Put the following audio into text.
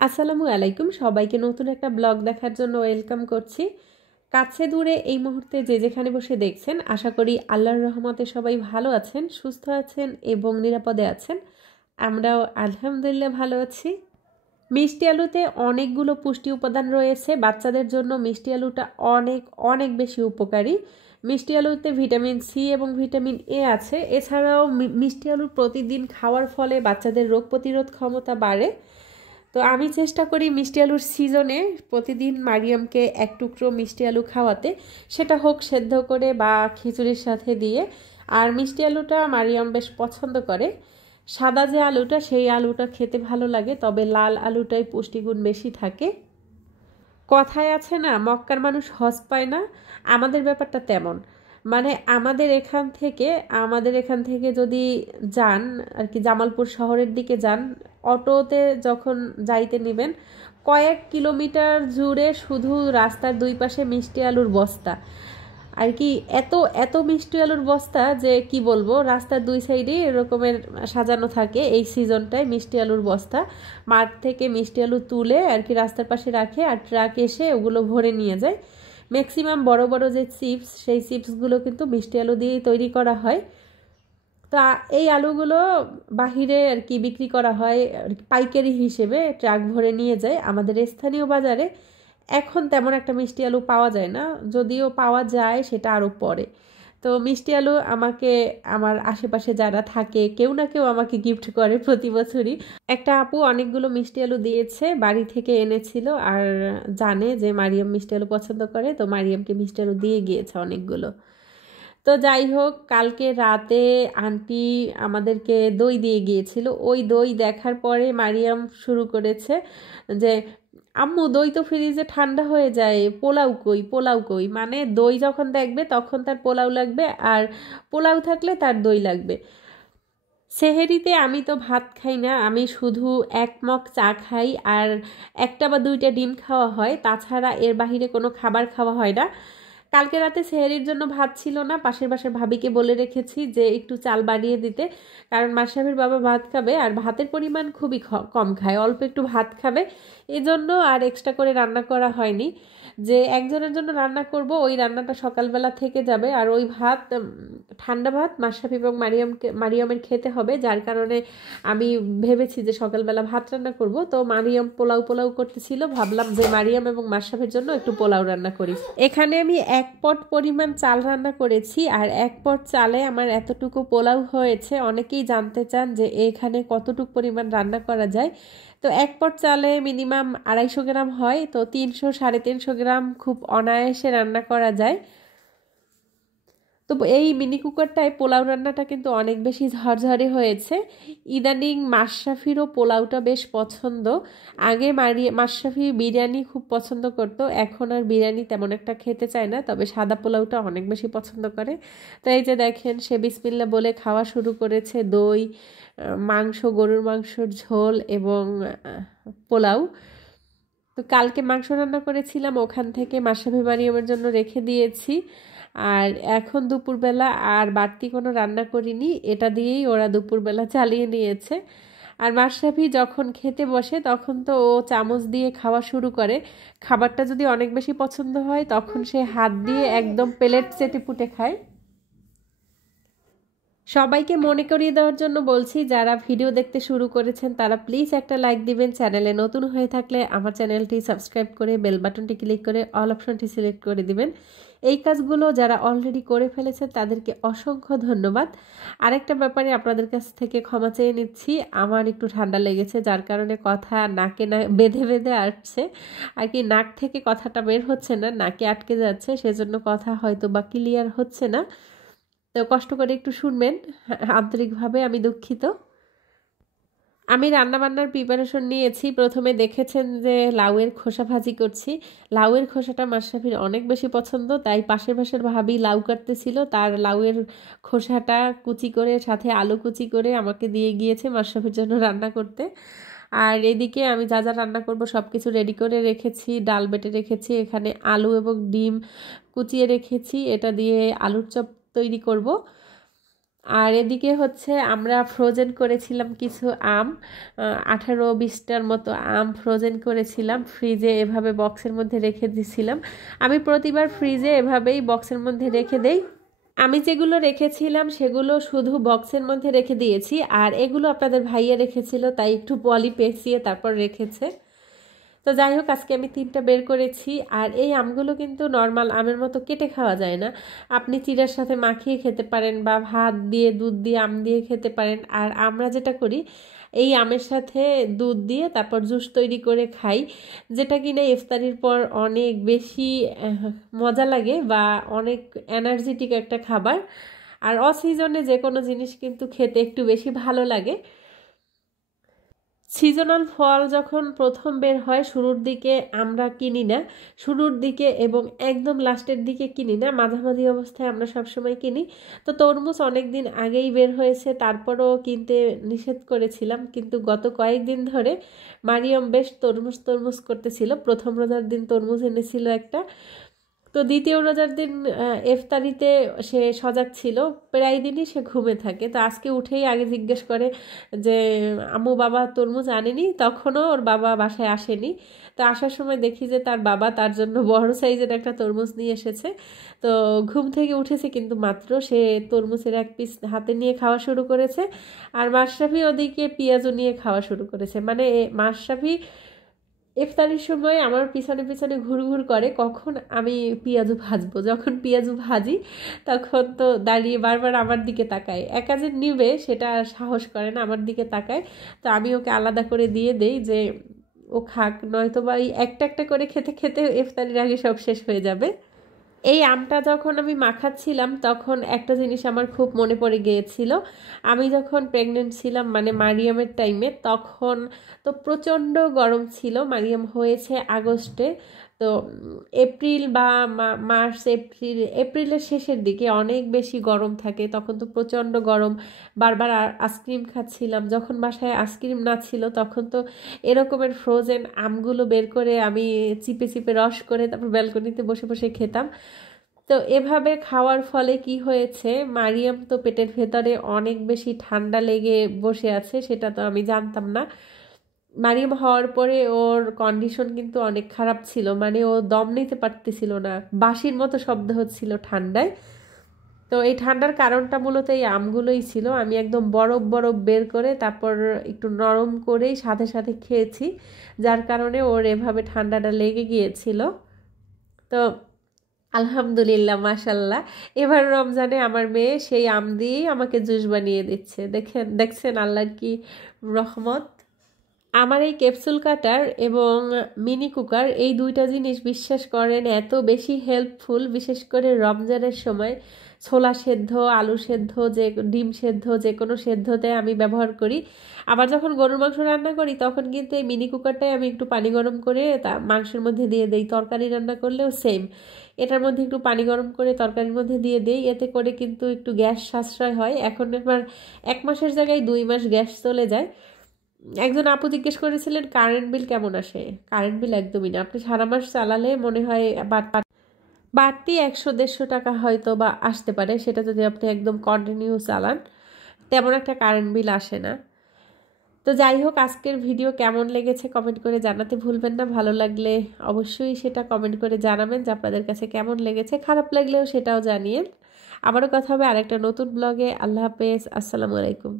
আসসালামু আলাইকুম, সবাইকে নতুন একটা ব্লগ দেখার জন্য ওয়েলকাম করছি। কাছে দূরে এই মুহূর্তে যে যেখানে বসে দেখছেন, আশা করি আল্লাহর রহমতে সবাই ভালো আছেন, সুস্থ আছেন এবং নিরাপদে আছেন। আমরাও আলহামদুলিল্লাহ ভালো আছি। মিষ্টি আলুতে অনেকগুলো পুষ্টি উপাদান রয়েছে। বাচ্চাদের জন্য মিষ্টি আলুটা অনেক অনেক বেশি উপকারী। মিষ্টি আলুতে ভিটামিন সি এবং ভিটামিন এ আছে। এছাড়াও মিষ্টি আলু প্রতিদিন খাওয়ার ফলে বাচ্চাদের রোগ প্রতিরোধ ক্ষমতা বাড়ে। তো আমি চেষ্টা করি মিষ্টি আলুর সিজনে প্রতিদিন মারিয়ামকে এক টুকরো মিষ্টি আলু খাওয়াতে, সেটা হোক সেদ্ধ করে বা খিচুড়ির সাথে দিয়ে। আর মিষ্টি আলুটা মারিয়াম বেশ পছন্দ করে। সাদা যে আলুটা, সেই আলুটা খেতে ভালো লাগে, তবে লাল আলুটাই পুষ্টিগুণ বেশি থাকে। কথায় আছে না, মক্কার মানুষ হজ পায় না, আমাদের ব্যাপারটা তেমন। মানে আমাদের এখান থেকে যদি যান আর কি, জামালপুর শহরের দিকে যান, অটোতে যখন যাইতে নেবেন, কয়েক কিলোমিটার জুড়ে শুধু রাস্তার দুই পাশে মিষ্টি আলুর বস্তা। আর কি এত এত মিষ্টি আলুর বস্তা যে কি বলবো, রাস্তার দুই সাইডে এরকমের সাজানো থাকে। এই সিজনটায় মিষ্টি আলুর বস্তা মাঠ থেকে মিষ্টি আলু তুলে আর কি রাস্তার পাশে রাখে, আর ট্রাক এসে ওগুলো ভরে নিয়ে যায়। ম্যাক্সিমাম বড় বড় যে চিপস, সেই চিপসগুলো কিন্তু মিষ্টি আলু দিয়েই তৈরি করা হয়। তো এই আলুগুলো বাহিরে আর কি বিক্রি করা হয় পাইকারি হিসেবে, ট্রাক ভরে নিয়ে যায় আমাদের স্থানীয় বাজারে। এখন তেমন একটা মিষ্টি আলু পাওয়া যায় না, যদিও পাওয়া যায় সেটা আরও পরে। তো মিষ্টি আলু আমাকে আমার আশেপাশে যারা থাকে কেউ না কেউ আমাকে গিফট করে প্রতি বছরই। একটা আপু অনেকগুলো মিষ্টি আলু দিয়েছে, বাড়ি থেকে এনেছিল, আর জানে যে মারিয়াম মিষ্টি আলু পছন্দ করে, তো মারিয়ামকে মিষ্টি আলু দিয়ে গিয়েছে অনেকগুলো। তো যাই হোক, কালকে রাতে আন্টি আমাদেরকে দই দিয়ে গিয়েছিল। ওই দই দেখার পরে মারিয়াম শুরু করেছে যে আম্মু দই তো ফ্রিজে ঠান্ডা হয়ে যায়, পোলাও কই পোলাও কই। মানে দই যখন দেখবে তখন তার পোলাও লাগবে, আর পোলাও থাকলে তার দই লাগবে। সেহেরিতে আমি তো ভাত খাই না, আমি শুধু এক মগ চা খাই, আর একটা বা দুইটা ডিম খাওয়া হয়, তাছাড়া এর বাহিরে কোনো খাবার খাওয়া হয় না। কালকে রাতে সেহরির জন্য ভাত ছিল না, পাশের বাসার ভাবিকে বলে রেখেছি যে একটু চাল বাড়িয়ে দিতে, কারণ মাশরাফির বাবা ভাত খাবে আর ভাতের পরিমাণ খুবই কম খায়, অল্প একটু ভাত খাবে। এজন্য আর এক্সট্রা করে রান্না করা হয়নি। যে একজনের জন্য রান্না করব, ওই রান্নাটা সকালবেলা থেকে যাবে, আর ওই ভাত ঠান্ডা ভাত মাশরাফি এবং মারিয়ামের খেতে হবে, যার কারণে আমি ভেবেছি যে সকালবেলা ভাত রান্না করব। তো মারিয়াম পোলাও পোলাও করতেছিল, ভাবলাম যে মারিয়াম এবং মাশরাফির জন্য একটু পোলাও রান্না করি। এখানে আমি 1 পট পরিমাণ চাল রান্না করেছি, আর 1 পট চালে আমার এতটুকু পোলাও হয়েছে। অনেকেই জানতে চান যে এখানে কতটুকু পরিমাণ রান্না করা যায়। তো 1 পট চালে মিনিমাম 250 গ্রাম হয়, তো 300-350 গ্রাম খুব অনায়াসে রান্না করা যায়। তো এই মিনি কুকারটায় পোলাও রান্নাটা কিন্তু অনেক বেশি ঝরঝরে হয়েছে। ইদানিং মাশরাফিরও পোলাওটা বেশ পছন্দ। আগে মাশরাফি বিরিয়ানি খুব পছন্দ করত, এখন আর বিরিয়ানি তেমন একটা খেতে চায় না, তবে সাদা পোলাওটা অনেক বেশি পছন্দ করে। তো এই যে দেখেন, সে বিসমিল্লাহ বলে খাওয়া শুরু করেছে। দই, মাংস, গরুর মাংসর ঝোল এবং পোলাও। তো কালকে মাংস রান্না করেছিলাম, ওখান থেকে মাশরাফি মারিয়ামের জন্য রেখে দিয়েছি। আর এখন দুপুরবেলা আর বাড়তি কোনো রান্না করিনি, এটা দিয়েই ওরা দুপুরবেলা চালিয়ে নিয়েছে। আর মাশরাফি যখন খেতে বসে তখন তো ও চামচ দিয়ে খাওয়া শুরু করে। খাবারটা যদি অনেক বেশি পছন্দ হয় তখন সে হাত দিয়ে একদম প্লেট চেটে পুটে খায়। সবাইকে মনে করিয়ে দেওয়ার জন্য বলছি, যারা ভিডিও দেখতে শুরু করেছেন তারা প্লিজ একটা লাইক দিবেন। চ্যানেলে নতুন হয়ে থাকলে আমার চ্যানেলটি সাবস্ক্রাইব করে বেল বাটনটি ক্লিক করে অল অপশনটি সিলেক্ট করে দিবেন। এই কাজগুলো যারা অলরেডি করে ফেলেছেন তাদেরকে অসংখ্য ধন্যবাদ। আরেকটা ব্যাপারে আপনাদের কাছ থেকে ক্ষমা চেয়ে নিচ্ছি, আমার একটু ঠান্ডা লেগেছে, যার কারণে কথা নাকে না বেঁধে বেঁধে আসছে আর কি। নাক থেকে কথাটা বের হচ্ছে না, নাকে আটকে যাচ্ছে, সেজন্য কথা হয়তো বা ক্লিয়ার হচ্ছে না। তো কষ্ট করে একটু শুনবেন, আন্তরিকভাবে আমি দুঃখিত। আমি রান্নাবান্নার প্রিপারেশন নিয়েছি। প্রথমে দেখেছেন যে লাউয়ের খোসা ভাজি করছি। লাউয়ের খোসাটা মাশরাফির অনেক বেশি পছন্দ, তাই পাশের পাশের ভাবি লাউ কাটতেছিল, তার লাউয়ের খোসাটা কুচি করে সাথে আলু কুচি করে আমাকে দিয়ে গিয়েছে মাশরাফির জন্য রান্না করতে। আর এদিকে আমি যা যা রান্না করব সব কিছু রেডি করে রেখেছি। ডাল বেটে রেখেছি, এখানে আলু এবং ডিম কুচিয়ে রেখেছি, এটা দিয়ে আলুর চপ তৈরি করব। আর এদিকে হচ্ছে আমরা ফ্রোজেন করেছিলাম কিছু আম, 18-20টার মতো আম ফ্রোজেন করেছিলাম, ফ্রিজে এভাবে বক্সের মধ্যে রেখে দিয়েছিলাম। আমি প্রতিবার ফ্রিজে এভাবেই বক্সের মধ্যে রেখে দেই। আমি যেগুলো রেখেছিলাম সেগুলো শুধু বক্সের মধ্যে রেখে দিয়েছি, আর এগুলো আপনাদের ভাইয়া রেখেছিল, তাই একটু পলি পেঁচিয়ে তারপর রেখেছে। তো যাই হোক, আজকে আমি 3টা বের করেছি। আর এই আমগুলো কিন্তু নর্মাল আমের মতো কেটে খাওয়া যায় না, আপনি চিড়ার সাথে মাখিয়ে খেতে পারেন বা ভাত দিয়ে দুধ দিয়ে আম দিয়ে খেতে পারেন। আর আমরা যেটা করি, এই আমের সাথে দুধ দিয়ে তারপর জুস তৈরি করে খাই, যেটা কিনা ইফতারির পর অনেক বেশি মজা লাগে বা অনেক এনার্জেটিক একটা খাবার। আর অসিজনে যে কোনো জিনিস কিন্তু খেতে একটু বেশি ভালো লাগে। সিজনাল ফল যখন প্রথম বের হয় শুরুর দিকে আমরা কিনি না, শুরুর দিকে এবং একদম লাস্টের দিকে কিনি না, মাঝামাঝি অবস্থায় আমরা সবসময় কিনি। তো তরমুজ অনেক দিন আগেই বের হয়েছে, তারপরও কিনতে নিষেধ করেছিলাম, কিন্তু গত কয়েকদিন ধরে মারিয়ম বেশ তরমুজ তরমুজ করতেছিল। প্রথম রোজার দিন তরমুজ এনেছিল একটা, তো দ্বিতীয় রোজার দিন ইফতারিতে সে সজাগ ছিল, প্রায় দিনই সে ঘুমে থাকে। তো আজকে উঠেই আগে জিজ্ঞেস করে যে আম্মু বাবা তরমুজ আনেনি, তখনও ওর বাবা বাসায় আসেনি। তো আসার সময় দেখি যে তার বাবা তার জন্য বড় সাইজের একটা তরমুজ নিয়ে এসেছে। তো ঘুম থেকে উঠেছে কিন্তু মাত্র, সে তরমুজের এক পিস হাতে নিয়ে খাওয়া শুরু করেছে। আর মাশরাফি ওদিকে পেঁয়াজও নিয়ে খাওয়া শুরু করেছে। মানে মাশরাফি ইফতারির সময় আমার পিছনে পিছনে ঘুরঘুর করে কখন আমি পেঁয়াজু ভাজবো। যখন পেঁয়াজু ভাজি তখন তো দাঁড়িয়ে বারবার আমার দিকে তাকায়, একা যে নিবে সেটা আর সাহস করে না, আমার দিকে তাকায়। তো আমি ওকে আলাদা করে দিয়ে দেই যে ও খাক, নয়তো বা এই একটা একটা করে খেতে খেতে ইফতারির আগে সব শেষ হয়ে যাবে। এই আমটা যখন আমি মাখাচ্ছিলাম তখন একটা জিনিস আমার খুব মনে পড়ে গিয়েছিল। আমি যখন প্রেগনেন্ট ছিলাম, মানে মারিয়ামের টাইমে, তখন তো প্রচণ্ড গরম ছিল। মারিয়াম হয়েছে আগস্টে, তো এপ্রিল বা মার্চ এপ্রিলের শেষের দিকে অনেক বেশি গরম থাকে, তখন তো প্রচণ্ড গরম। বারবার আইসক্রিম খাচ্ছিলাম, যখন বাসায় আইসক্রিম না ছিল তখন তো এরকমের ফ্রোজেন আমগুলো বের করে আমি চিপে চিপে রস করে তারপর ব্যালকনিতে বসে বসে খেতাম। তো এভাবে খাওয়ার ফলে কি হয়েছে, মারিয়াম তো পেটের ভেতরে অনেক বেশি ঠান্ডা লেগে বসে আছে, সেটা তো আমি জানতাম না। মারিয়াম হওয়ার পরে ওর কন্ডিশন কিন্তু অনেক খারাপ ছিল, মানে ও দম নিতে পারতেছিল না, বাঁশির মতো শব্দ হচ্ছিল ঠান্ডায়। তো এই ঠান্ডার কারণটা মূলত এই আমগুলোই ছিল। আমি একদম বরফ বরফ বের করে তারপর একটু নরম করেই সাথে সাথে খেয়েছি, যার কারণে ওর এভাবে ঠান্ডাটা লেগে গিয়েছিল। তো আলহামদুলিল্লাহ, মাশাল্লাহ, এবার রমজানে আমার মেয়ে সেই আম দিয়েই আমাকে জুস বানিয়ে দিচ্ছে। দেখছেন আল্লাহর কি রহমত। আমার এই ক্যাপসুল কাটার এবং মিনি কুকার, এই দুইটা জিনিস বিশ্বাস করেন এত বেশি হেল্পফুল, বিশেষ করে রমজানের সময় ছোলা সেদ্ধ, আলু সেদ্ধ, যে ডিম সেদ্ধ, যে কোনো সেদ্ধতে আমি ব্যবহার করি। আবার যখন গরুর মাংস রান্না করি তখন কিন্তু এই মিনি কুকারটাই আমি একটু পানি গরম করে তা মাংসের মধ্যে দিয়ে দেই। তরকারি রান্না করলেও সেম, এটার মধ্যে একটু পানি গরম করে তরকারির মধ্যে দিয়ে দেই, এতে করে কিন্তু একটু গ্যাস সাশ্রয় হয়। এখন আমার 1 মাসের জায়গায় 2 মাস গ্যাস চলে যায়। একজন আপু জিজ্ঞেস করেছিলেন কারেন্ট বিল কেমন আসে। কারেন্ট বিল একদমই না, আপনি সারা মাস চালালে মনে হয় বাড়তি 100-150 টাকা হয়তো বা আসতে পারে, সেটা যদি আপনি একদম কন্টিনিউ চালান, তেমন একটা কারেন্ট বিল আসে না। তো যাই হোক, আজকের ভিডিও কেমন লেগেছে কমেন্ট করে জানাতে ভুলবেন না। ভালো লাগলে অবশ্যই সেটা কমেন্ট করে জানাবেন যে আপনাদের কাছে কেমন লেগেছে, খারাপ লাগলেও সেটাও জানিয়েন। আবারও কথা হবে আরেকটা নতুন ব্লগে। আল্লাহ হাফেজ, আসসালামু আলাইকুম।